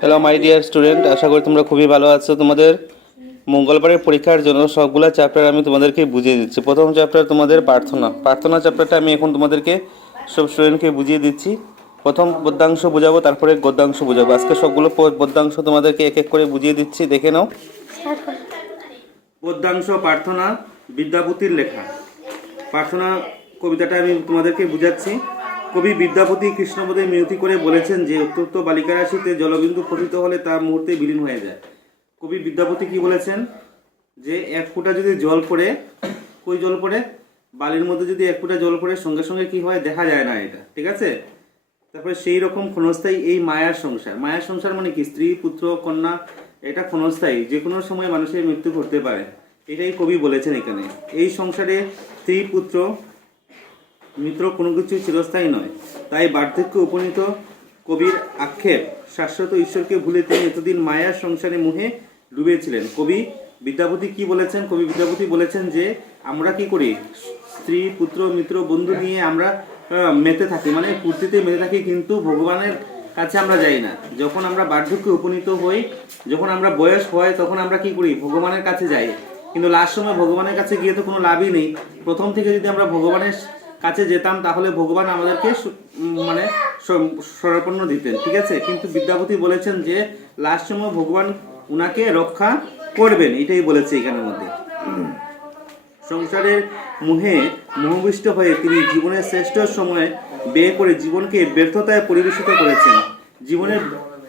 Hello my dear student, আশা করি তোমরা খুবই ভালো আছো। তোমাদের মঙ্গলবারের পরীক্ষার জন্য সবগুলো চ্যাপ্টার আমি তোমাদেরকে বুঝিয়ে দিচ্ছি। প্রথম চ্যাপ্টার তোমাদের প্রার্থনা চ্যাপ্টারটা আমি এখন তোমাদেরকে সব স্টুডেন্টকে বুঝিয়ে দিচ্ছি। প্রথম পদ্যাংশ বোঝাবো, তারপরে গদ্যাংশ বোঝাবো। আজকে সবগুলো পদ্যাংশ তোমাদেরকে এক এক করে বুঝিয়ে দিচ্ছি, দেখে নাও। পদ্যাংশ প্রার্থনা, বিদ্যাপতির লেখা। প্রার্থনা কবিতাটা আমি তোমাদেরকে বুঝাচ্ছি। কবি বিদ্যাপতি কৃষ্ণপদে মিনতি করে বলেছেন যে উত্তপ্ত বালিকারাশিতে জলবিন্দু পতিত হলে তা মুহূর্তে বিলীন হয়ে যায়। কবি বিদ্যাপতি কি বলেছেন যে এক ফোঁটা যদি জল পড়ে, কই জল পড়ে, বালির মধ্যে যদি এক ফোঁটা জল পড়ে সঙ্গে সঙ্গে কি হয় দেখা যায় না, এটা ঠিক আছে। তারপরে সেই রকম ক্ষণস্থায়ী এই মায়ার সংসার। মায়ার সংসার মানে কি? স্ত্রী, পুত্র, কন্যা, এটা ক্ষণস্থায়ী, যে কোনো সময় মানুষের মৃত্যু ঘটতে পারে, এটাই কবি বলেছেন এখানে। এই সংসারে স্ত্রী, পুত্র, মিত্র কোনো কিছু চিরস্থায়ী নয়। তাই বার্ধক্যে উপনীত কবির আক্ষেপ, শাশ্বত ঈশ্বরকে ভুলে তিনি এতদিন মায়ার সংসারে মুহে ডুবেছিলেন। কবি বিদ্যাপতি কি বলেছেন? কবি বিদ্যাপতি বলেছেন যে আমরা কি করি, স্ত্রী, পুত্র, মিত্র, বন্ধু নিয়ে আমরা মেতে থাকি, মানে পূর্তিতে মেতে থাকি, কিন্তু ভগবানের কাছে আমরা যাই না। যখন আমরা বার্ধক্যে উপনীত হই, যখন আমরা বয়স হয়, তখন আমরা কি করি, ভগবানের কাছে যাই। কিন্তু লাস্ট সময় ভগবানের কাছে গিয়ে তো কোনো লাভই নেই। প্রথম থেকে যদি আমরা ভগবানের কাছে যেতাম তাহলে ভগবান আমাদেরকে মানে সর্পন্ন দিতেন, ঠিক আছে। কিন্তু বিদ্যাপতি বলেছেন যে লাস্ট সময় ভগবান উনাকে রক্ষা করবেন, এটাই বলেছে এখানের মধ্যে। সংসারের মোহে মোহবিষ্ট হয়ে তিনি জীবনের শ্রেষ্ঠ সময় ব্যয় করে জীবনকে ব্যর্থতায় পরিবেশিত করেছেন। জীবনের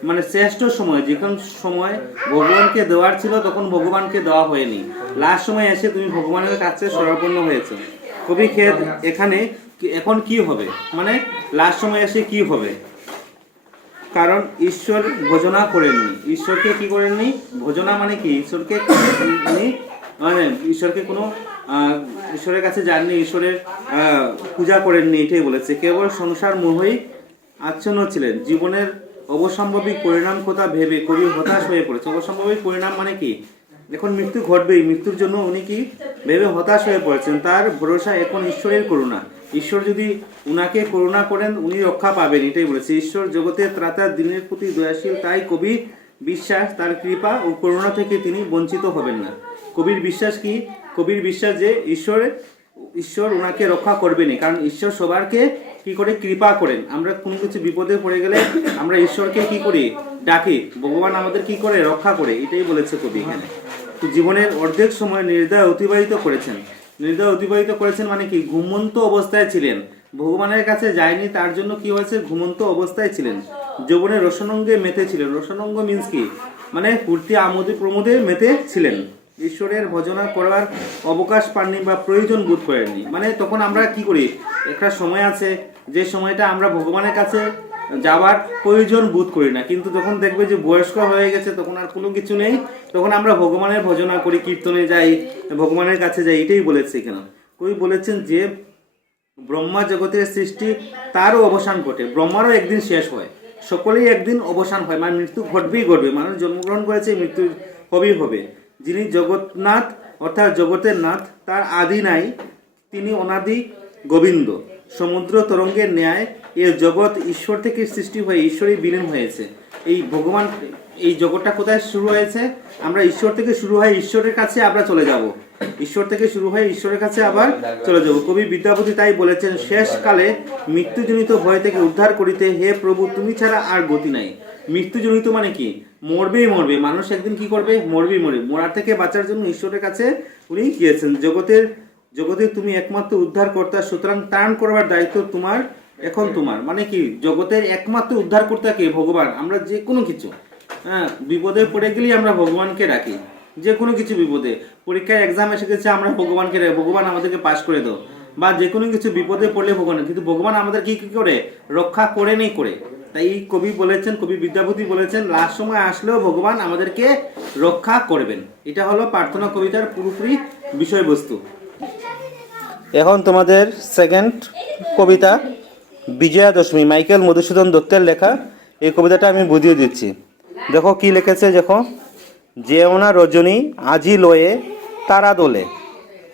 মানে শ্রেষ্ঠ সময়, যখন সময় ভগবানকে দেওয়ার ছিল তখন ভগবানকে দেওয়া হয়নি। লাস্ট সময় এসে তুমি ভগবানের কাছে সর্পন্ন হয়েছে। কবি খেদ এখানে এখন কি হবে, মানে লাস্ট সময় এসে কি হবে, কারণ ঈশ্বর ভজনা করেননি। ঈশ্বরকে কি করেননি? ভজনা মানে কি? ঈশ্বরকে মানে ঈশ্বরকে কোনো ঈশ্বরের কাছে যাননি, ঈশ্বরের পূজা করেননি, এটাই বলেছে। কেবল সংসার মোহই আচ্ছন্ন ছিলেন। জীবনের অবসম্ভাবিক পরিণাম কথা ভেবে কবি হতাশ হয়ে পড়েছে। অবসম্ভাবিক পরিণাম মানে কি? এখন মৃত্যু ঘটবেই, মৃত্যুর জন্য উনি কি ভেবে হতাশ হয়ে পড়েছেন। তার ভরসা এখন ঈশ্বরের করুণা। ঈশ্বর যদি উনাকে করুণা করেন উনি রক্ষা পাবেন, এটাই বলেছে। ঈশ্বর জগতের ত্রাতা, দিনের প্রতি দয়াশীল, তাই কবি বিশ্বাস তার কৃপা ও করুণা থেকে তিনি বঞ্চিত হবেন না। কবির বিশ্বাস কি? কবির বিশ্বাস যে ঈশ্বর উনাকে রক্ষা করবেনই, কারণ ঈশ্বর সবারকে কি করে কৃপা করেন। আমরা কোনো কিছু বিপদে পড়ে গেলে আমরা ঈশ্বরকে কি করি, ডাকি, ভগবান আমাদের কি করে রক্ষা করে, এটাই বলেছে কবি এখানে। তো জীবনের অর্ধেক সময় নির্দয় অতিবাহিত করেছেন। নির্দয় অতিবাহিত করেছেন মানে কি? ঘুমন্ত অবস্থায় ছিলেন, ভগবানের কাছে যায়নি, তার জন্য কি হয়েছে, ঘুমন্ত অবস্থায় ছিলেন। যৌবনের রসনঙ্গে মেতে ছিলেন। রসনঙ্গ মিন্স কি? মানে পূর্তি আমোদে প্রমোদে মেতে ছিলেন। ঈশ্বরের ভজনা করার অবকাশ পাননি বা প্রয়োজন বোধ করেননি। মানে তখন আমরা কি করি, একটা সময় আছে যে সময়টা আমরা ভগবানের কাছে যাওয়ার প্রয়োজন বোধ করি না, কিন্তু যখন দেখবে যে বয়স্ক হয়ে গেছে তখন আর কোনো কিছু নেই, তখন আমরা ভগবানের ভজনা করি, কীর্তনে যাই, ভগবানের কাছে যাই, এটাই বলেছে এখানে। কবি বলেছেন যে ব্রহ্মা জগতের সৃষ্টি তারও অবসান ঘটে, ব্রহ্মারও একদিন শেষ হয়, সকলেই একদিন অবসান হয়, মানে মৃত্যু ঘটবেই ঘটবে। মানুষ জন্মগ্রহণ করেছে, মৃত্যু হবেই হবে। যিনি জগন্নাথ অর্থাৎ জগতের নাথ, তার আদি নাই, তিনি অনাদি গোবিন্দ। সমুদ্র তরঙ্গের ন্যায় এ জগৎ ঈশ্বর থেকে সৃষ্টি হয়ে ঈশ্বরই বিলীন হয়েছে। এই ভগবান, এই জগৎটা কোথায় শুরু হয়েছে? আমরা ঈশ্বর থেকে শুরু হয় ঈশ্বরের কাছে আমরা চলে যাব, ঈশ্বর থেকে শুরু হয়ে ঈশ্বরের কাছে আবার চলে যাব। কবি বিদ্যাপতি তাই বলেছেন, শেষকালে মৃত্যুজনিত ভয় থেকে উদ্ধার করিতে হে প্রভু তুমি ছাড়া আর গতি নাই। মৃত্যুজনিত মানে কি? মরবেই মরবে, মানুষ একদিন কি করবে, মরবেই মরবে। মরার থেকে বাঁচার জন্য ঈশ্বরের কাছে উনি গিয়েছেন। জগতে তুমি একমাত্র উদ্ধারকর্তা, সুতরাং ত্রাণ করবার দায়িত্ব তোমার, এখন তোমার। মানে কি? জগতের একমাত্র উদ্ধারকর্তা কে? ভগবান। আমরা যে কোনো কিছু বিপদে পড়ে গেলেই আমরা ভগবানকে ডাকি, যে কোনো কিছু বিপদে, পরীক্ষায় এক্সাম এসে গেছে আমরা ভগবানকে ডাকি, ভগবান আমাদেরকে পাস করে দাও, বা যে কোনো কিছু বিপদে পড়লে ভগবান, কিন্তু ভগবান আমাদের কি করে রক্ষা করে নেই করে। তাই কবি বলেছেন, কবি বিদ্যাপতি বলেছেন লাস্ট সময় আসলেও ভগবান আমাদেরকে রক্ষা করবেন। এটা হলো প্রার্থনা কবিতার পুরোপুরি বিষয়বস্তু। এখন তোমাদের সেকেন্ড কবিতা বিজয়া দশমী, মাইকেল মধুসূদন দত্তের লেখা। এই কবিতাটা আমি বুঝিয়ে দিচ্ছি। দেখো কি লিখেছে, দেখো। যেও না রজনী আজি লয়ে তারা দোলে।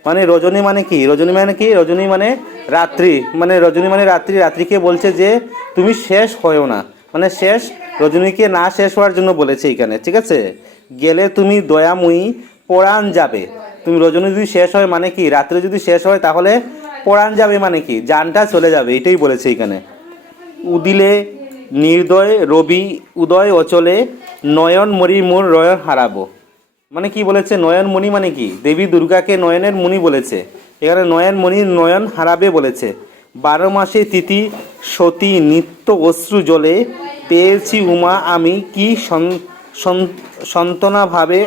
মানে রজনী মানে কি? রজনী মানে কি? রজনী মানে রাত্রি, মানে রজনী মানে রাত্রি। রাত্রিকে বলছে যে তুমি শেষ হয়েও না, মানে শেষ, রজনীকে না শেষ হওয়ার জন্য বলেছে এখানে, ঠিক আছে। গেলে তুমি দয়াময়ী পরাণ যাবে, তুমি রজনী যদি শেষ হয় মানে কি, রাত্রে যদি শেষ হয় তাহলে পরাণ যাবে মানে কি, জানটা চলে যাবে, এটাই বলেছে এখানে। উদিলে নির্দয় রবি উদয় অচলে নয়ন মরি মোর রয়ন হারাবো, মানে কি বলেছে, নয়ন মণি মানে কি, দেবী দুর্গাকে নয়নের মণি বলেছে, এখানে নয়ন মণি নয়ন হারাবে বলেছে। 12 মাসে তিথি সতী নিত্য অশ্রু জলে পেয়েছি উমা আমি কি সন্তনা ভাবে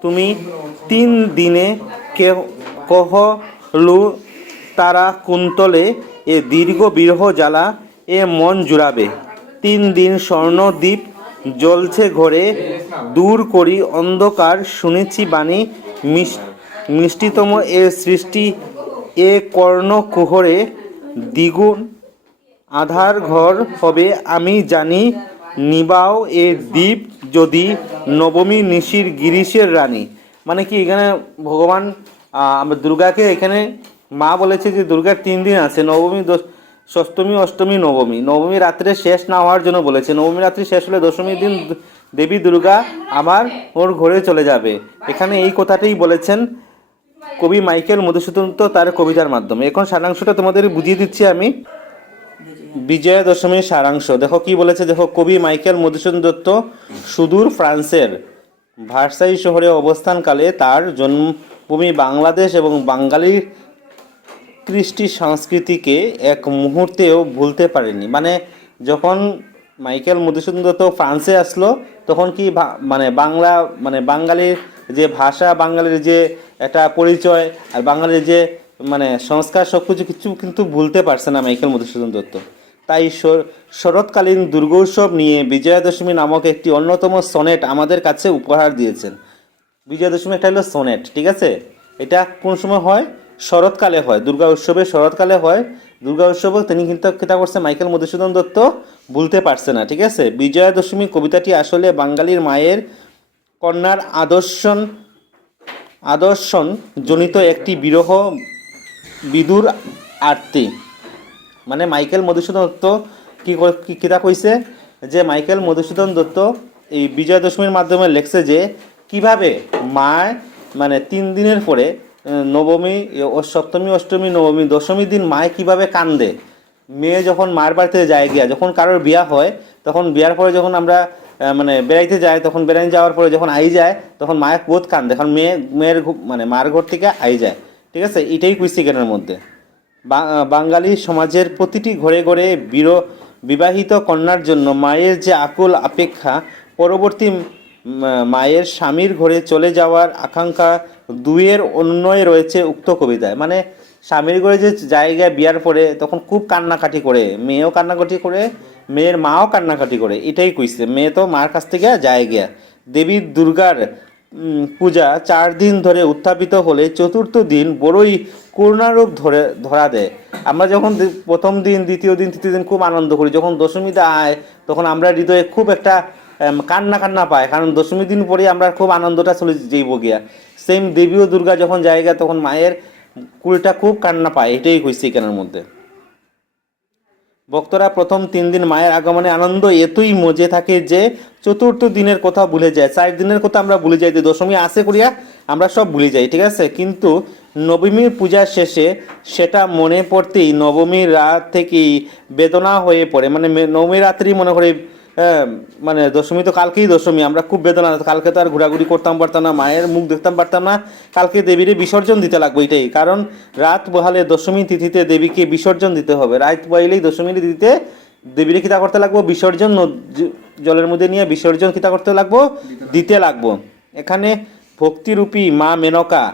তুমি 3 দিনে কহলু তারা কুন্তলে এ দীর্ঘ বিরহ জ্বালা এ মন জুড়াবে। 3 দিন স্বর্ণদ্বীপ জ্বলছে ঘরে দূর করি অন্ধকার শুনেছি বাণী মিষ্টিতম এ সৃষ্টি এ কর্ণ কুহরে দ্বিগুণ আধার ঘর হবে আমি জানি নিবাও এ দ্বীপ যদি নবমী নিশির গিরিশের রানী, মানে কি এখানে ভগবান আমরা দুর্গাকে এখানে মা বলেছে যে দুর্গার 3 দিন আছে, নবমী ষষ্ঠমী অষ্টমী নবমী, নবমী রাত্রে শেষ না হওয়ার জন্য বলেছে, নবমী রাত্রি শেষ হলে দশমীর দিন দেবী দুর্গা আবার ওর ঘরে চলে যাবে, এখানে এই কথাটাই বলেছেন কবি মাইকেল মধুসূদন দত্ত তার কবিতার মাধ্যমে। এখন সারাংশটা তোমাদের বুঝিয়ে দিচ্ছি আমি। বিজয়া দশমীর সারাংশ দেখো কি বলেছে, দেখো কবি মাইকেল মধুসূদন দত্ত সুদূর ফ্রান্সের ভার্সাই শহরে অবস্থানকালে তার জন্মভূমি বাংলাদেশ এবং বাঙালির কৃষ্টি সংস্কৃতিকে এক মুহূর্তেও ভুলতে পারেনি। মানে যখন মাইকেল মধুসূদন দত্ত ফ্রান্সে আসলো তখন কি মানে বাংলা মানে বাঙালির যে ভাষা, বাঙালির যে একটা পরিচয় আর বাঙালির যে মানে সংস্কার সব কিছু কিন্তু ভুলতে পারছে না মাইকেল মধুসূদন দত্ত। তাই শরৎকালীন দুর্গোৎসব নিয়ে বিজয়া দশমী নামক একটি অন্যতম সনেট আমাদের কাছে উপহার দিয়েছেন। বিজয়া দশমী একটা হলো সনেট, ঠিক আছে। এটা কোন সময় হয়? শরৎকালে হয়, দুর্গা উৎসবে শরৎকালে হয়। দুর্গা উৎসব তিনি কিন্তু কিতা করছে মাইকেল মধুসূদন দত্ত ভুলতে পারছে না, ঠিক আছে। বিজয়া দশমী কবিতাটি আসলে বাঙালির মায়ের কন্যার আদর্শন জনিত একটি বিরহ বিদুর আরতি। মানে মাইকেল মধুসূদন দত্ত কিতা কইছে যে মাইকেল মধুসূদন দত্ত এই বিজয়া দশমীর মাধ্যমে লেখছে যে কিভাবে মা মানে 3 দিনের পরে নবমী সপ্তমী অষ্টমী নবমী দশমীর দিন মায় কিভাবে কান্দে। মেয়ে যখন মার বাড়িতে যায় গিয়া, যখন কারোর বিয়া হয় তখন বিয়ার পরে যখন আমরা মানে বেড়াইতে যাই, তখন বেড়াইতে যাওয়ার পরে যখন আই যায় তখন মায়ের বহুত কান্দে, কারণ মেয়ের মানে মার ঘর থেকে আই যায়, ঠিক আছে। এটাই কুইসি জ্ঞানের মধ্যে বাঙালি সমাজের প্রতিটি ঘরে ঘরে বিবাহিত কন্যার জন্য মায়ের যে আকুল অপেক্ষা, পরবর্তী মায়ের স্বামীর ঘরে চলে যাওয়ার আকাঙ্ক্ষা দুয়ের অন্যয় রয়েছে উক্ত কবিতায়। মানে স্বামীর ঘরে যে জায়গায় বিয়ার পরে তখন খুব কান্নাকাটি করে, মেয়েও কান্নাকাটি করে, মেয়ের মাও কান্নাকাটি করে, এটাই কইছে। মেয়ে তো মার কাছ থেকে যায় গিয়া। দেবী দুর্গার পূজা 4 দিন ধরে উত্থাপিত হলে চতুর্থ দিন বড়ই করুণারূপ ধরা দেয়। আমরা যখন প্রথম দিন, দ্বিতীয় দিন, তৃতীয় দিন খুব আনন্দ করি, যখন দশমীতে আয় তখন আমরা হৃদয়ে খুব একটা কান্না পায়, কারণ দশমী দিন পরে আমরা খুব আনন্দটা চলে যাইব গিয়া। সেম দেবী ও দুর্গা যখন জায়গা তখন মায়ের কুলটা খুব কান্না পায়, এটাই হয়েছে এখানের মধ্যে। ভক্তরা প্রথম 3 দিন মায়ের আগমনে আনন্দ এতই মজে থাকে যে চতুর্থ দিনের কথা ভুলে যায়, 4 দিনের কথা আমরা ভুলে যাই, দশমী আসে করিয়া আমরা সব ভুলে যাই, ঠিক আছে। কিন্তু নবমীর পূজার শেষে সেটা মনে পড়তেই নবমীর রাত থেকেই বেদনা হয়ে পড়ে। মানে নবমী রাত্রি মনে করে মানে দশমী তো কালকেই দশমী, আমরা খুব বেদনা, কালকে তো আর ঘোরাঘুরি করতাম পারতাম না, মায়ের মুখ দেখতাম পারতাম না, কালকে দেবীরে বিসর্জন দিতে লাগবে, এটাই কারণ। রাত বহালে দশমী তিথিতে দেবীকে বিসর্জন দিতে হবে, রাত বহাইলেই দশমী তিথিতে দেবীরে কিতা করতে লাগবো, বিসর্জন জলের মধ্যে নিয়ে বিসর্জন কিতা করতে লাগবো, দিতে লাগবো। এখানে ভক্তিরূপী মা মেনকা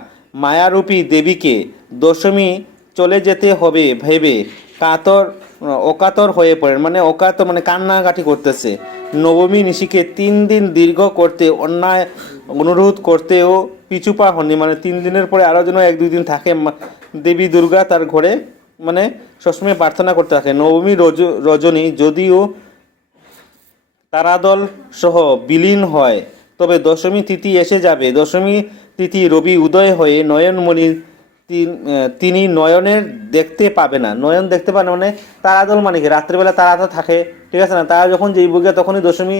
মায়ারূপী দেবীকে দশমী চলে যেতে হবে ভেবে অকাতর হয়ে পড়েন, মানে অকাতর মানে কান্নাকাটি করতেছে। নবমী নিশিকে 3 দিন দীর্ঘ করতে অন্যায় অনুরোধ করতেও পিছুপা হননি, মানে 3 দিনের পরে আরও যেন 1-2 দিন থাকে দেবী দুর্গা তার ঘরে, মানে সবসময় প্রার্থনা করতে থাকে। নবমী রজনী যদিও তারাদল সহ বিলীন হয়, তবে দশমী তিথি এসে যাবে। দশমী তিথি রবি উদয় হয়ে নয়নমণি তিনি নয়নের দেখতে পাবে না, নয়ন দেখতে পাবে মানে তারাদল মানে কি রাত্রিবেলা তারা তো থাকে, ঠিক আছে না, তারা যখন যাইব গিয়া তখনই দশমী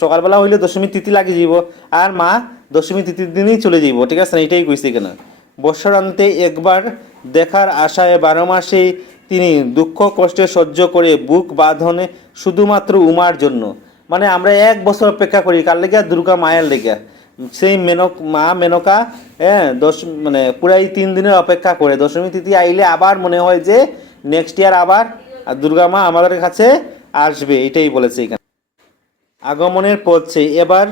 সকালবেলা হইলে দশমী তিথি লাগি যাইব, আর মা দশমী তিথির দিনেই চলে যাইব, ঠিক আছে না, এটাই কইছে কেন। বৎসরান্তে একবার দেখার আশায় 12 মাসেই তিনি দুঃখ কষ্টে সহ্য করে বুক বাঁধনে শুধুমাত্র উমার জন্য। মানে আমরা 1 বছর অপেক্ষা করি কার লেগে? দুর্গা মায়ের লেগে। সেই মা মেনকা মানে পুরাই 3 দিনের অপেক্ষা করে, দশমী তিথি আইলে আবার মনে হয় যে নেক্সট ইয়ার আবার দুর্গা মা আমাদের কাছে আসবে, এটাই বলেছে এখানে। আগমনের পথে এবার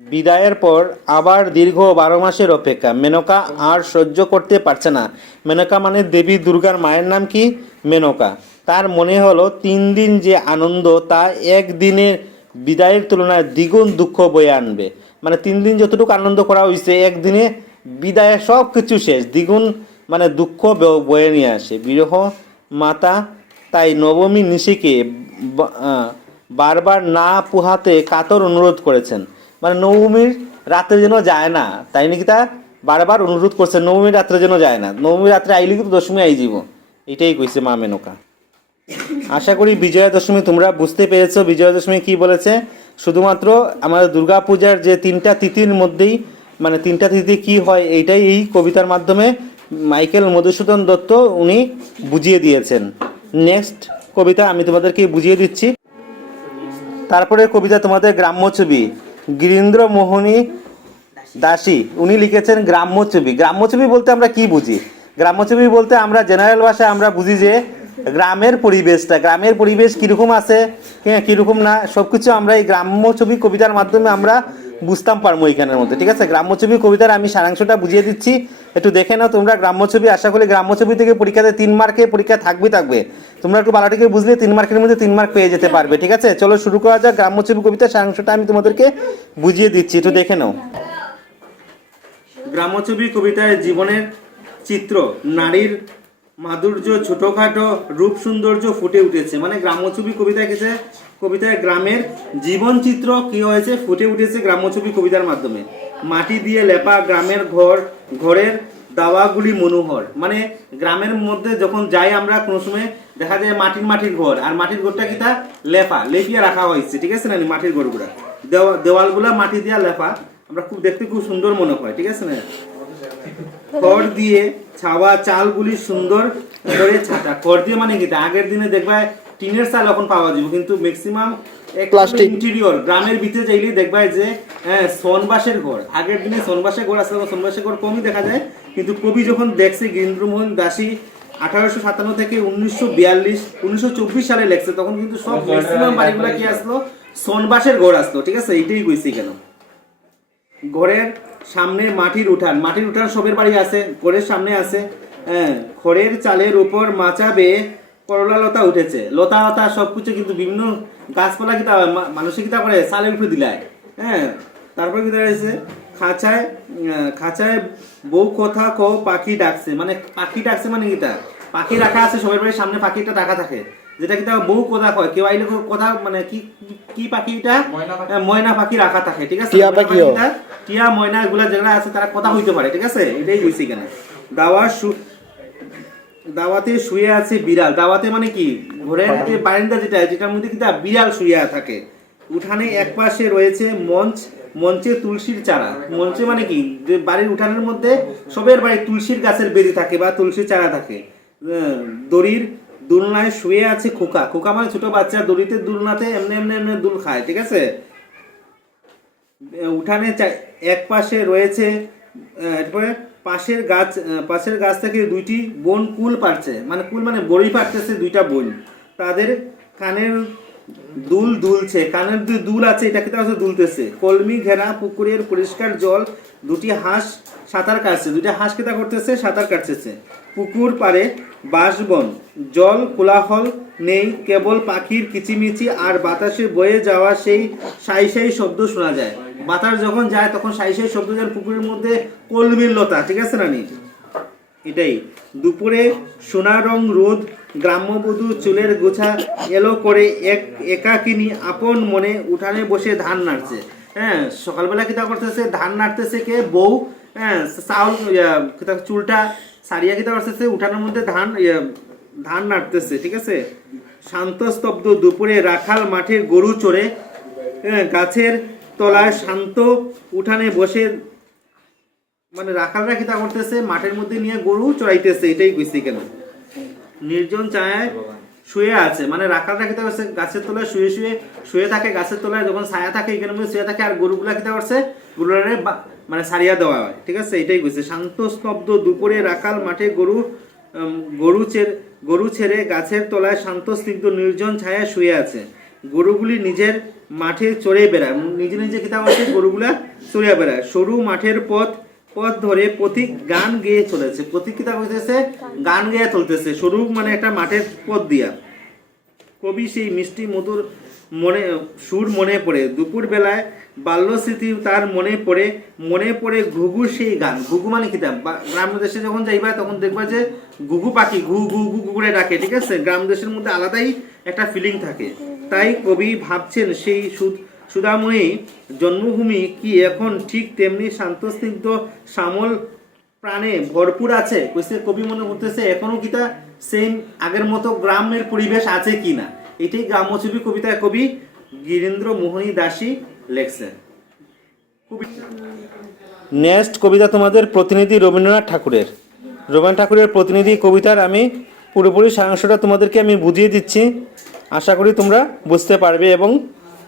বিদায়ের পর আবার দীর্ঘ 12 মাসের অপেক্ষা। মেনকা আর সহ্য করতে পারছে না। মেনকা মানে দেবী দুর্গার মায়ের নাম কি? মেনকা। তার মনে হলো 3 দিন যে আনন্দ তা একদিনের বিদায়ের তুলনায় দ্বিগুণ দুঃখ বয়ে আনবে। মানে 3 দিন যতটুকু আনন্দ করা হয়েছে একদিনে বিদায়ের সব কিছু শেষ, দ্বিগুণ মানে দুঃখ বয়ে নিয়ে আসে। বিরহ মাতা তাই নবমী নিশিকে বারবার না পোহাতে কাতর অনুরোধ করেছেন। মানে নবমীর রাত্রে যেন যায় না, তাই নাকি তা বারবার অনুরোধ করছে নবমীর রাত্রে যেন যায় না, নবমীর রাত্রে আইলে কিন্তু দশমী আই যাব, এটাই কইছে মা মেনকা। আশা করি বিজয়া দশমী তোমরা বুঝতে পেরেছো বিজয়া দশমী কি বলেছে। শুধুমাত্র আমাদের দুর্গা পূজার যে 3টা তিথির মধ্যেই মানে 3টা তিথি কি হয় এইটাই এই কবিতার মাধ্যমে মাইকেল মধুসূদন দত্ত উনি বুঝিয়ে দিয়েছেন। নেক্সট কবিতা আমি তোমাদেরকে বুঝিয়ে দিচ্ছি। তারপরে কবিতা তোমাদের গ্রাম্য ছবি, গিরীন্দ্র মোহনী দাসী উনি লিখেছেন গ্রাম্য ছবি। গ্রাম্য ছবি বলতে আমরা কি বুঝি? গ্রাম্য ছবি বলতে আমরা জেনারেল ভাষায় আমরা বুঝি যে গ্রামের পরিবেশটা, গ্রামের পরিবেশ কীরকম আছে হ্যাঁ কীরকম না সব কিছু আমরা এই গ্রাম্য ছবি কবিতার মাধ্যমে আমরা বুঝতাম পারবো এইখানের মধ্যে, ঠিক আছে। গ্রাম্য ছবি কবিতার আমি সারাংশটা বুঝিয়ে দিচ্ছি, একটু দেখে নাও তোমরা গ্রাম্য ছবি। আশা করি গ্রাম্য ছবি থেকে পরীক্ষাতে 3 মার্কে পরীক্ষা থাকবে, তোমরা একটু ভালোটিকে বুঝলে 3 মার্কের মধ্যে 3 মার্ক পেয়ে যেতে পারবে, ঠিক আছে। চলো শুরু করা যাক। গ্রাম্য ছবি কবিতার সারাংশটা আমি তোমাদেরকে বুঝিয়ে দিচ্ছি, একটু দেখে নাও। গ্রাম্য ছবি কবিতায় জীবনের চিত্র, নারীর মাধুর্য, ছোটখাটো রূপ সৌন্দর্য ফুটে উঠেছে। মানে গ্রাম্য ছবি কবিতায় গেছে, কবিতায় গ্রামের জীবন চিত্র কি হয়েছে ফুটে উঠেছে গ্রাম্য ছবি কবিতার মাধ্যমে। মাটি দিয়ে লেপা গ্রামের ঘরের দাওয়াগুলি মনোহর। মানে গ্রামের মধ্যে যখন যাই আমরা কোনো সময় দেখা যায় মাটির ঘর, আর মাটির ঘরটা কি তা লেপিয়ে রাখা হয়েছে, ঠিক আছে না, মাটির ঘরগুলা দেওয়ালগুলা মাটি দিয়া লেপা, আমরা খুব দেখতে খুব সুন্দর মনে হয়, ঠিক আছে না। খড় দিয়ে ছাওয়া চালগুলি সুন্দর করে ছাটা। খড় দিয়ে মানে কি আগের দিনে দেখবা টিনের চাল এখন পাওয়া যাবে, কিন্তু ম্যাক্সিমাম প্লাস্টিক ইন্টেরিয়র গ্রামের ভিতরে যাইলে দেখবা যে সনবাসের ঘর, আগের দিনে সনবাসের ঘর আসলে সনবাসের ঘর কমই দেখা যায়। কিন্তু কবি যখন দেখছে গিরীন্দ্রমোহন দাসী 1857 থেকে 1924 সালে লেখছে, তখন কিন্তু সব ম্যাক্সিমাম বাড়িগুলা কি আসলো সনবাসের ঘর আসলো, ঠিক আছে। এইটাই কইছি কেন। ঘরের সামনে মাটির উঠান সবের বাড়ি আছে, ঘরের সামনে আছে খড়ের চালের উপর মাচা বেয়ে করলা লতা উঠেছে। লতা সবকিছু কিন্তু বিভিন্ন গাছপালা কিতা মানুষে কিতা করে চালের উপরে দিলায় তারপর কিতা হয়েছে খাঁচায় বউ কথা কও পাখি ডাকছে। মানে পাখি ডাকছে মানে কিতা পাখি রাখা আছে সবের বাড়ির সামনে, পাখিটা রাখা থাকে, যেটা কিতা বউ কথা কয়, কেউ আইলে কথা মানে কি পাখিটা ময়না পাখি রাখা থাকে, ঠিক আছে। টিয়া ময়না এগুলা যেগুলা আছে তারা কথা হইতে পারে, ঠিক আছে। এটাই বুঝছি কেন। দাওয়াতে শুয়ে আছে বিড়াল। দাওয়াতে মানে কি ঘরের যে বারান্দা যেটার মধ্যে কিতা বিড়াল শুয়ে থাকে। উঠানে একপাশে রয়েছে মঞ্চে তুলসীর চারা। মঞ্চে মানে কি যে বাড়ির উঠানের মধ্যে সবের বাড়ি তুলসীর গাছের বেরি থাকে বা তুলসীর চারা থাকে। দড়ির দুলনায় শুয়ে আছে খোকা মানে ছোট বাচ্চা, দড়িতে দুলনাতে এমনি দুল খায়, ঠিক আছে। উঠানে এক পাশে রয়েছে এরপরে পাশের গাছ থেকে 2টি বোন কুল পারছে। মানে কুল মানে বড়ি পারতেছে 2টা বোন, তাদের কানের দুল দুলছে, কানের দুল আছে এটাকে তো দুলতেছে। কলমি ঘেরা পুকুরের পরিষ্কার জল, 2টি হাঁস সাঁতার কাটছে, 2টা হাঁস কেটা করতেছে সাঁতার কাটতেছে। পুকুর পাড়ে বাঁশবন, জল কোলাহল নেই, কেবল পাখির কিচিমিচি আর বাতাসে বয়ে যাওয়া সেই সাই শব্দ শোনা যায়। বাতাস যখন যায় তখন সাই শব্দ যায় পুকুরের মধ্যে, কলমির লতা, ঠিক আছে না নি। এটাই দুপুরে সোনা রং রোদ, গ্রাম্যবধূ চুলের গোছা এলো করে একাকিনী আপন মনে উঠানে বসে ধান নাড়ছে। সকালবেলা কিতা করতেছে ধান নাড়তেছে কে বউ, চাউল চুলটা সারিয়া কিতা করতেছে উঠানের মধ্যে ধান নাড়তেছে, ঠিক আছে। শান্তস্তব্ধ দুপুরে রাখাল মাঠের গরু চড়ে গাছের তলায় শান্ত উঠানে বসে, মানে রাখালরা কিতা করতেছে, মাঠের মধ্যে নিয়ে গরু চড়াইতেছে, এটাই কইছি কেন। নির্জন ছায়ায় শুয়ে আছে, মানে রাখালরা কিতা করছে, গাছের তলায় শুয়ে শুয়ে শুয়ে থাকে, গাছের তলায় যখন ছায়া থাকে এখানে মধ্যে শুয়ে থাকে, আর গরুগুলা কিতা করছে, গরুরে মানে সারিয়া দেওয়া হয়, ঠিক আছে, এটাই কইছে। শান্ত স্তব্ধ দুপুরে রাখাল মাঠে গরু ছেড়ে গাছের তলায় শান্ত স্নিগ্ধ নির্জন ছায়া শুয়ে আছে। গরুগুলি নিজের মাঠে চড়ে বেড়ায়, নিজে নিজে কিতা করছে, গরুগুলা চড়িয়া বেড়ায়। সরু মাঠের পথ ধরে পথিক গান গেয়ে চলেছে। পথিক কিতা করতেছে, গান গেয়ে চলতেছে, সরু মানে একটা মাঠের পথ দিয়া। কবি সেই মিষ্টি মধুর সুর মনে পড়ে। দুপুর বেলায় বাল্য স্মৃতি তার মনে পড়ে ঘুঘুর সেই গান। ঘুঘু মানে কিতা, গ্রাম্য দেশে যখন যাইবা তখন দেখবা যে ঘুঘু পাখি ঘু ঘু ঘু করে ডাকে, ঠিক আছে, গ্রাম দেশের মধ্যে আলাদাই একটা ফিলিং থাকে। তাই কবি ভাবছেন সেই সুধাময়ী জন্মভূমি কি এখন ঠিক তেমনি শান্ত স্নিগ্ধ শ্যামল প্রাণে ভরপুর আছে। কবি মনে করতেছে এখনো কিতা সেম আগের মতো গ্রামের পরিবেশ আছে কিনা। এটাই গ্রাম্যছবি কবিতায় কবি গিরীন্দ্র মোহনী দাসী লেখছেন। নেক্সট কবিতা তোমাদের প্রতিনিধি রবীন্দ্রনাথ ঠাকুরের প্রতিনিধি কবিতার আমি পুরোপুরি সারাংশটা তোমাদেরকে আমি বুঝিয়ে দিচ্ছি। আশা করি তোমরা বুঝতে পারবে এবং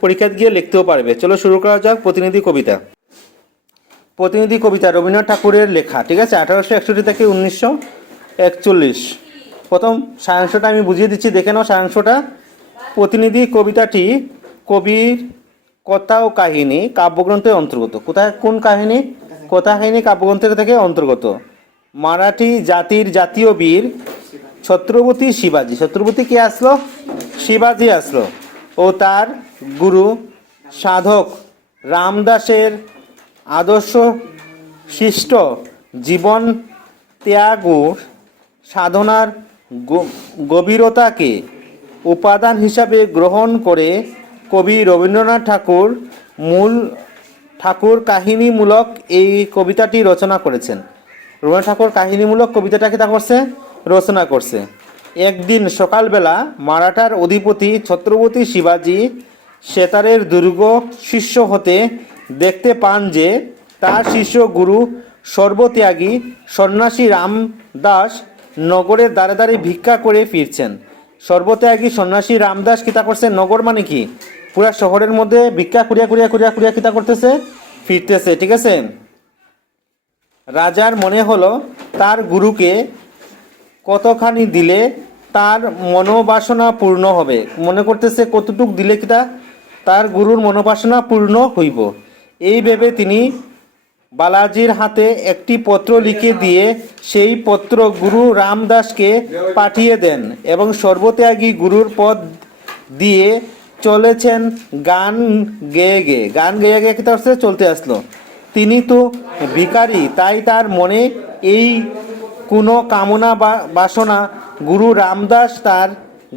পরীক্ষায় গিয়ে লিখতেও পারবে। চলো শুরু করা যাক। প্রতিনিধি কবিতা রবীন্দ্রনাথ ঠাকুরের লেখা, ঠিক আছে, 1861 থেকে 1941। প্রথম সারাংশটা আমি বুঝিয়ে দিচ্ছি, দেখে নাও সারাংশটা। প্রতিনিধি কবিতাটি কবির কথা ও কাহিনী কাব্যগ্রন্থের অন্তর্গত। কোন কাহিনী? কথা কাহিনী কাব্যগ্রন্থের থেকে অন্তর্গত। মারাঠি জাতির জাতীয় বীর ছত্রপতি শিবাজী, ছত্রপতি কে আসলো? শিবাজী আসলো, ও তার গুরু সাধক রামদাসের আদর্শ সৃষ্ট জীবন ত্যাগ ও সাধনার গভীরতাকে উপাদান হিসাবে গ্রহণ করে কবি রবীন্দ্রনাথ ঠাকুর কাহিনীমূলক এই কবিতাটি রচনা করেছেন। রবীন্দ্রনাথ ঠাকুর কাহিনীমূলক কবিতাটাকে তা করছে, রচনা করছে। একদিন সকালবেলা মারাঠার অধিপতি ছত্রপতি শিবাজী সেতারের দুর্গ শিষ্য হতে দেখতে পান যে তার শিষ্য গুরু সর্বত্যাগী সন্ন্যাসী রামদাস নগরের দ্বারে দ্বারে ভিক্ষা করে ফিরছেন। সর্বত্যাগী সন্ন্যাসী রামদাস কিতা করছে? নগর মানে কি? পুরা শহরের মধ্যে ভিক্ষা কুড়িয়া কিতা করতেছে? ফিরতেছে, ঠিক আছে। রাজার মনে হলো তার গুরুকে কতখানি দিলে তার মনোবাসনা পূর্ণ হবে। মনে করতেছে কতটুক দিলে কিতা তার গুরুর মনোবাসনা পূর্ণ হইব। এই ভেবে তিনি বালাজির হাতে একটি পত্র লিখে দিয়ে সেই পত্র গুরু রামদাসকে পাঠিয়ে দেন এবং সর্বত্যাগী গুরুর পদ দিয়ে চলেছেন গান গেয়ে কিতা হচ্ছে? চলতে আসলো। তিনি তো ভিখারি, তাই তার মনে এই কোনো কামনা বা বাসনা। গুরু রামদাস তার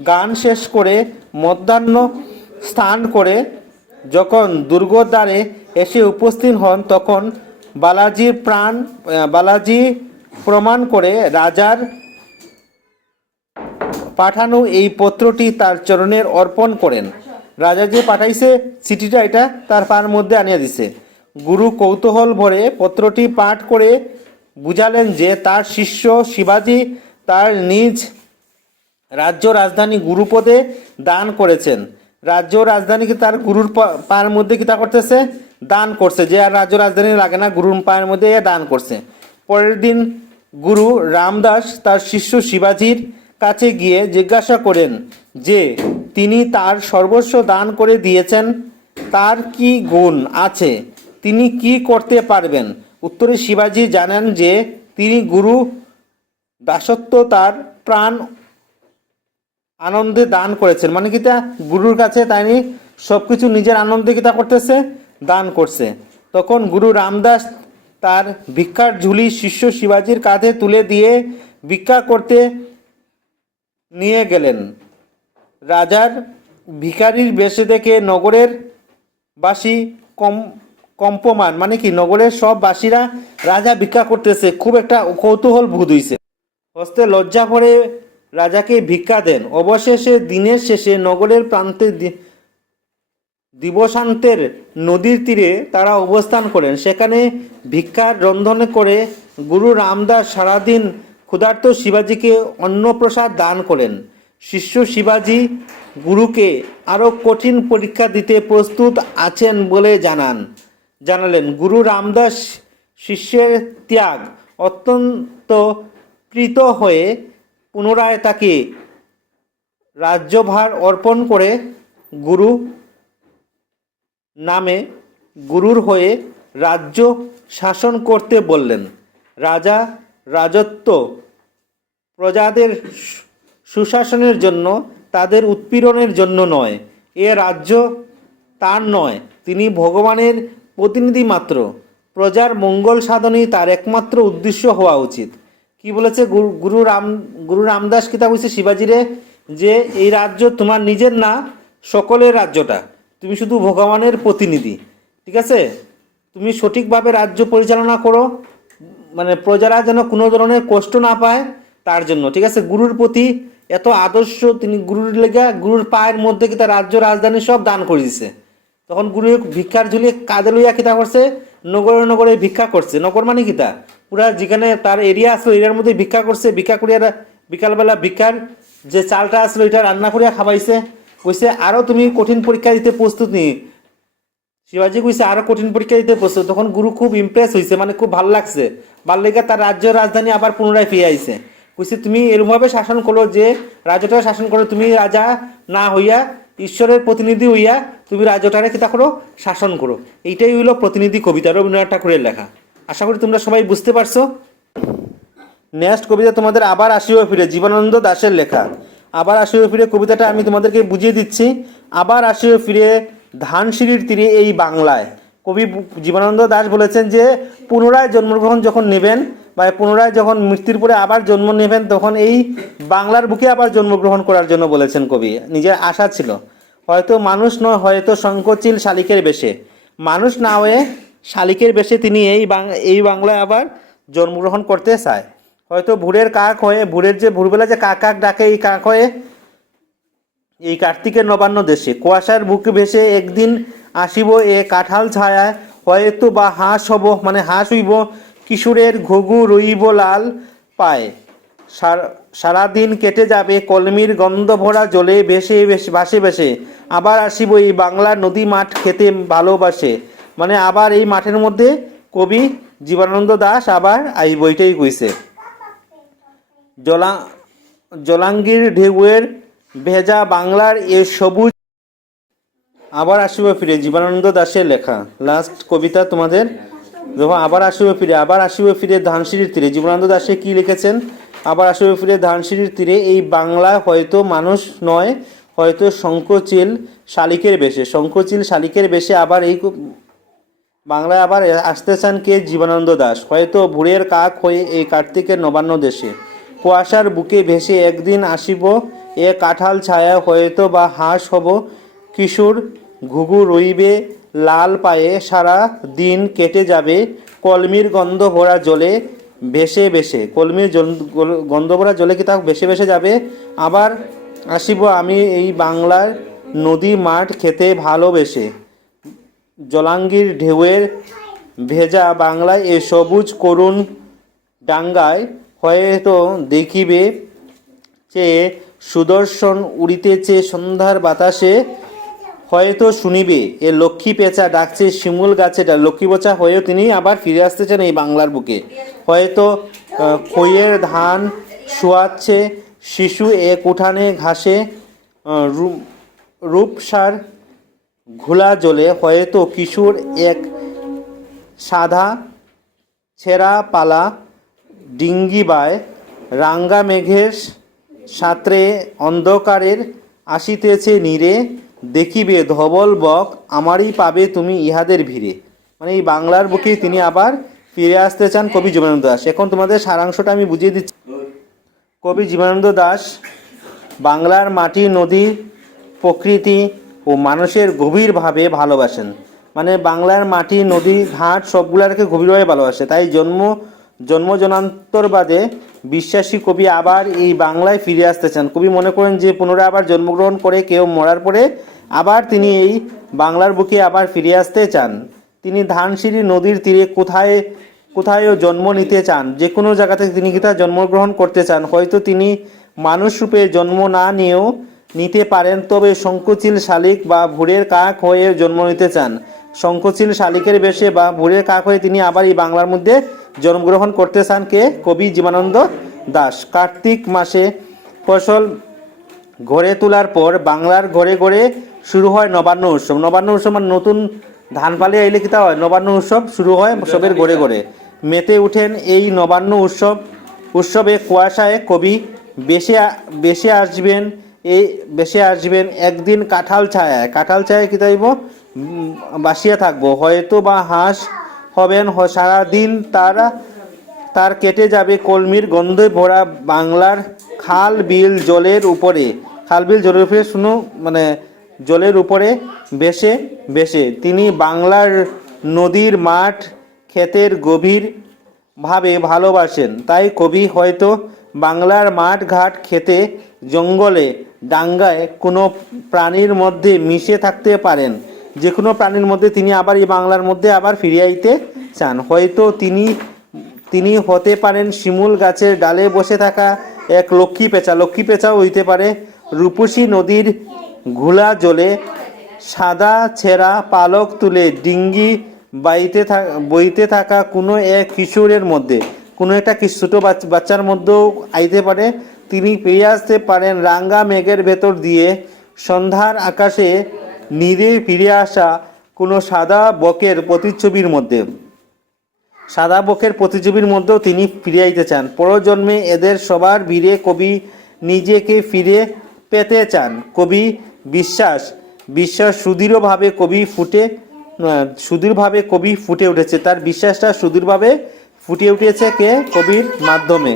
গান শেষ করে মধ্যাহ্ন স্নান করে যখন দুর্গদ্বারে এসে উপস্থিত হন, তখন বালাজি প্রমাণ করে রাজার পাঠানো এই পত্রটি তার চরণের অর্পণ করেন। রাজা যে পাঠাইছে চিঠিটা, এটা তার পার মধ্যে আনিয়া দিছে। গুরু কৌতূহল ভরে পত্রটি পাঠ করে বুঝালেন যে তার শিষ্য শিবাজী তার নিজ রাজ্য রাজধানী গুরুপদে দান করেছেন। রাজ্য রাজধানীকে তার গুরুর পায়ের মধ্যে কিতা করতেছে? দান করছে। যে আর রাজ্য রাজধানী লাগে না, গুরুর পায়ের মধ্যে দান করছে। পরের দিন গুরু রামদাস তার শিষ্য শিবাজীর কাছে গিয়ে জিজ্ঞাসা করেন যে তিনি তার সর্বস্ব দান করে দিয়েছেন, তার কি গুণ আছে, তিনি কি করতে পারবেন? উত্তরে শিবাজী জানান যে তিনি গুরু দাসত্ব তার প্রাণ আনন্দে দান করেছেন। মানে কিতা গুরুর কাছে তাই সবকিছু নিজের আনন্দে কিতা করতেছে? দান করছে। তখন গুরু রামদাস তার ভিক্ষার ঝুলি শিষ্য শিবাজীর কাঁধে তুলে দিয়ে ভিক্ষা করতে নিয়ে গেলেন। রাজার ভিখারির বেশে দেখে নগরের বাসী কম্পমান, মানে কি নগরের সব বাসীরা রাজা ভিক্ষা করতেছে খুব একটা কৌতূহল বোধ হইছে। হস্তে লজ্জা ভরে রাজাকে ভিক্ষা দেন। অবশেষে দিনের শেষে নগরের প্রান্তে দিবসান্তের নদীর তীরে তারা অবস্থান করেন। সেখানে ভিক্ষার রন্ধন করে গুরু রামদাস সারাদিন ক্ষুধার্ত শিবাজিকে অন্নপ্রসাদ দান করেন। শিষ্য শিবাজি গুরুকে আরও কঠিন পরীক্ষা দিতে প্রস্তুত আছেন বলে জানালেন। গুরু রামদাস শিষ্যের ত্যাগ অত্যন্ত প্রীত হয়ে পুনরায় তাকে রাজ্যভার অর্পণ করে গুরুর হয়ে রাজ্য শাসন করতে বললেন। রাজা রাজত্ব প্রজাদের সুশাসনের জন্য, তাদের উৎপীড়নের জন্য নয়। এ রাজ্য তার নয়, তিনি ভগবানের প্রতিনিধি মাত্র। প্রজার মঙ্গল সাধনই তার একমাত্র উদ্দেশ্য হওয়া উচিত। কি বলেছে গুরু রামদাস কি তা বলছে শিবাজিরে, যে এই রাজ্য তোমার নিজের না, সকলের রাজ্যটা, তুমি শুধু ভগবানের প্রতিনিধি, ঠিক আছে? তুমি সঠিকভাবে রাজ্য পরিচালনা করো, মানে প্রজারা যেন কোনো ধরনের কষ্ট না পায় তার জন্য, ঠিক আছে? গুরুর প্রতি এত আদর্শ, তিনি গুরুর পায়ের মধ্যে কি তার রাজ্য রাজধানী সব দান করে দিছে। তখন গুরু ভিক্ষার ঝুলিয়ে কাঁধে লইয়া কিতা করছে, নগরে নগরে ভিক্ষা করছে। নগর মানে কিতা, পুরা যেখানে তার এরিয়া আসলো এরিয়ার মধ্যে ভিক্ষা করছে। ভিক্ষা করিয়া বিকালবেলা ভিক্ষার যে চালটা আসলো এটা রান্না করিয়া খাওয়াইছে। কইছে আরও তুমি কঠিন পরীক্ষা দিতে প্রস্তুত নি। শিবাজি কইছে আরও কঠিন পরীক্ষা দিতে প্রস্তুত। তখন গুরু খুব ইমপ্রেস হয়েছে, মানে খুব ভালো লাগছে। ভালো লেগে তার রাজ্য রাজধানী আবার পুনরায় ফিরে আইছে। কইছে তুমি এরমভাবে শাসন করো যে রাজ্যটা শাসন করো, তুমি রাজা না হইয়া ঈশ্বরের প্রতিনিধি হইয়া তুমি রাজ্যটারে কিতা করো, শাসন করো। এইটাই হইল প্রতিনিধি কবিতা, রবীন্দ্রনাথ ঠাকুরের লেখা। আশা করি তোমরা সবাই বুঝতে পারছো। নেক্সট কবিতা তোমাদের আবার আসিও ফিরে, জীবনানন্দ দাশের লেখা। আবার আসিও ফিরে কবিতাটা আমি তোমাদেরকে বুঝিয়ে দিচ্ছি। আবার আসিও ফিরে ধানসিঁড়ির তীরে এই বাংলায়। কবি জীবনানন্দ দাশ বলেছেন যে পুনরায় জন্মগ্রহণ যখন নেবেন, বা পুনরায় যখন মৃত্যুর পরে আবার জন্ম নেবেন, তখন এই বাংলার বুকে আবার জন্মগ্রহণ করার জন্য বলেছেন কবি। নিজের আশা ছিল, হয়তো মানুষ নয়, হয়তো শঙ্খচিল শালিকের বেশে। মানুষ না হয়ে শালিকের বেশে তিনি এই বাংলায় আবার জন্মগ্রহণ করতে চায়। হয়তো ভোরের কাক হয়ে, ভোরের যে ভোরবেলা যে কাক কাক ডাকে, এই কাক হয়ে এই কার্তিকের নবান্ন দেশে। কুয়াশার বুকে ভেসে একদিন আসিব এ কাঁঠাল ছায়ায়। হয়তো বা হাঁস হব, মানে হাঁস হইব, কিশোরের ঘুঘু রইব লাল পায়। সারাদিন কেটে যাবে কলমির গন্ধ ভরা জলে ভাসে ভেসে। আবার আসিব এই বাংলার নদী মাঠ খেতে ভালোবাসে। মানে আবার এই মাঠের মধ্যে কবি জীবনানন্দ দাশ আবার এই বইটাই কইছে। জলাঙ্গির ঢেউয়ের ভেজা বাংলার এ সবুজ। আবার আসিব ফিরে, জীবনানন্দ দাশের লেখা। লাস্ট কবিতা তোমাদের দেখো, আবার আসিব ফিরে। আবার আসিব ফিরে ধানসিঁড়ির তীরে। জীবনানন্দ দাশে কি লিখেছেন? আবার আসিব ফিরে ধানসিঁড়ির তীরে এই বাংলায় হয়তো মানুষ নয়, হয়তো শঙ্খচিল শালিকের বেশে। শঙ্খচিল শালিকের বেশে আবার এই বাংলায় আবার আসতে চান কে? জীবনানন্দ দাশ। হয়তো ভোরের কাক হয়ে এই কার্তিকের নবান্ন দেশে। কুয়াশার বুকে ভেসে একদিন আসিব এ কাঁঠাল ছায়া। হয়তো বা হাঁস হব, কিশোর ঘুঘু রইবে লাল পায়ে। সারা দিন কেটে যাবে কলমির গন্ধ ভরা জলে ভেসে ভেসে। কলমির গন্ধ ভরা জলে কি তা ভেসে ভেসে যাবে। আবার আসিব আমি এই বাংলার নদী মাঠ খেতে ভালোবেসে। জলাঙ্গির ঢেউয়ের ভেজা বাংলায় এ সবুজ করুণ ডাঙ্গায়। হয়তো দেখিবে চেয়ে সুদর্শন উড়িতেছে সন্ধ্যার বাতাসে। হয়তো শুনিবে এ লক্ষ্মী পেঁচা ডাকছে শিমুল গাছে। লক্ষ্মী পেঁচা হয়েও তিনি আবার ফিরে আসতেছেন এই বাংলার বুকে। হয়তো খইয়ের ধান শোয়াচ্ছে শিশু এক উঠানে ঘাসে। রূপসার ঘোলা জলে। হয়তো কিশোর এক সাদা ছেঁড়া পালা ডিঙ্গি বায়। রাঙ্গা মেঘের সাঁতরে অন্ধকারের আসিতেছে নীরে। দেখিবে ধবল বক আমারই পাবে তুমি ইহাদের ভিড়ে। মানে এই বাংলার বুকে তিনি আবার ফিরে আসতে চান কবি জীবনানন্দ দাশ। এখন তোমাদের সারাংশটা আমি বুঝিয়ে দিচ্ছি। কবি জীবনানন্দ দাশ বাংলার মাটি, নদী, প্রকৃতি ও মানুষের গভীরভাবে ভালোবাসেন। মানে বাংলার মাটি, নদী, ঘাট সবগুলারকে গভীরভাবে ভালোবাসে। তাই জন্ম জনান্তর বাদে বিশ্বাসী কবি আবার এই বাংলায় ফিরে আসতে চান। কবি মনে করেন যে পুনরায় আবার জন্মগ্রহণ করে কেউ মরার পরে আবার তিনি এই বাংলার বুকে আবার ফিরে আসতে চান। তিনি ধানসিঁড়ি নদীর তীরে কোথায়ও জন্ম নিতে চান, যে কোনো জায়গাতে তিনি কি তা জন্মগ্রহণ করতে চান। হয়তো তিনি মানুষ রূপে জন্ম না নিয়েও নিতে পারেন, তবে শঙ্খচিল শালিক বা ভোরের কাক হয়ে জন্ম নিতে চান। শঙ্খচিল শালিকের বেশে বা ভোরের কাক হয়ে তিনি আবার এই বাংলার মধ্যে জন্মগ্রহণ করতে চান কে? কবি জীবনানন্দ দাশ। কার্তিক মাসে ফসল ঘরে তোলার পর বাংলার ঘরে ঘরে শুরু হয় নবান্ন উৎসব। নবান্ন উৎসব মানে নতুন ধান পালে আইলে কিতা হয়, নবান্ন উৎসব শুরু হয় সবের ঘরে ঘরে। মেতে উঠেন এই নবান্ন উৎসবে কুয়াশায় কবি বেশে আসবেন একদিন কাঁঠাল ছায়ায় কি তাইব বাসিয়া থাকবো, হয়তো বা হাঁস হবেন সারাদিন। তার কেটে যাবে কলমির গন্ধে ভরা বাংলার খাল বিল জলের উপরে শুনো মানে জলের উপরে বেশে তিনি বাংলার নদীর মাঠ ক্ষেতের গভীর ভাবে ভালোবাসেন। তাই কবি হয়তো বাংলার মাঠ ঘাট খেতে জঙ্গলে ডাঙ্গায় কোনো প্রাণীর মধ্যে মিশে থাকতে পারেন। যে কোনো প্রাণীর মধ্যে তিনি আবার এই বাংলার মধ্যে আবার ফিরে আইতে চান। হয়তো তিনি হতে পারেন শিমুল গাছের ডালে বসে থাকা এক লক্ষ্মী পেঁচাও হইতে পারে। রূপসী নদীর ঘোলা জলে সাদা ছেঁড়া পালক তুলে ডিঙ্গি বইতে থাকা কোনো এক কিশোরের মধ্যে, কোনো একটা ছোট বাচ্চার মধ্যেও আইতে পারে। তিনি পেয়ে আসতে পারেন রাঙ্গা মেঘের ভেতর দিয়ে সন্ধ্যার আকাশে নীরে ফিরে আসা কোনো সাদা বকের প্রতিচ্ছবির মধ্যেও তিনি ফিরে আইতে চান। পরজন্মে এদের সবার ভিড়ে কবি নিজেকে ফিরে পেতে চান। কবি বিশ্বাস সুদৃঢ়ভাবে কবি ফুটে উঠেছে। তার বিশ্বাসটা সুদৃঢ়ভাবে ফুটে উঠেছে কে? কবির মাধ্যমে।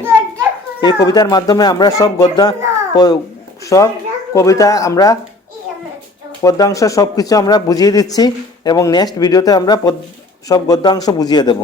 এই কবিতার মাধ্যমে আমরা সব কবিতা আমরা পদ্যাংশ সব কিছু আমরা বুঝিয়ে দিচ্ছি এবং নেক্সট ভিডিওতে আমরা সব গদ্যাংশ বুঝিয়ে দেব।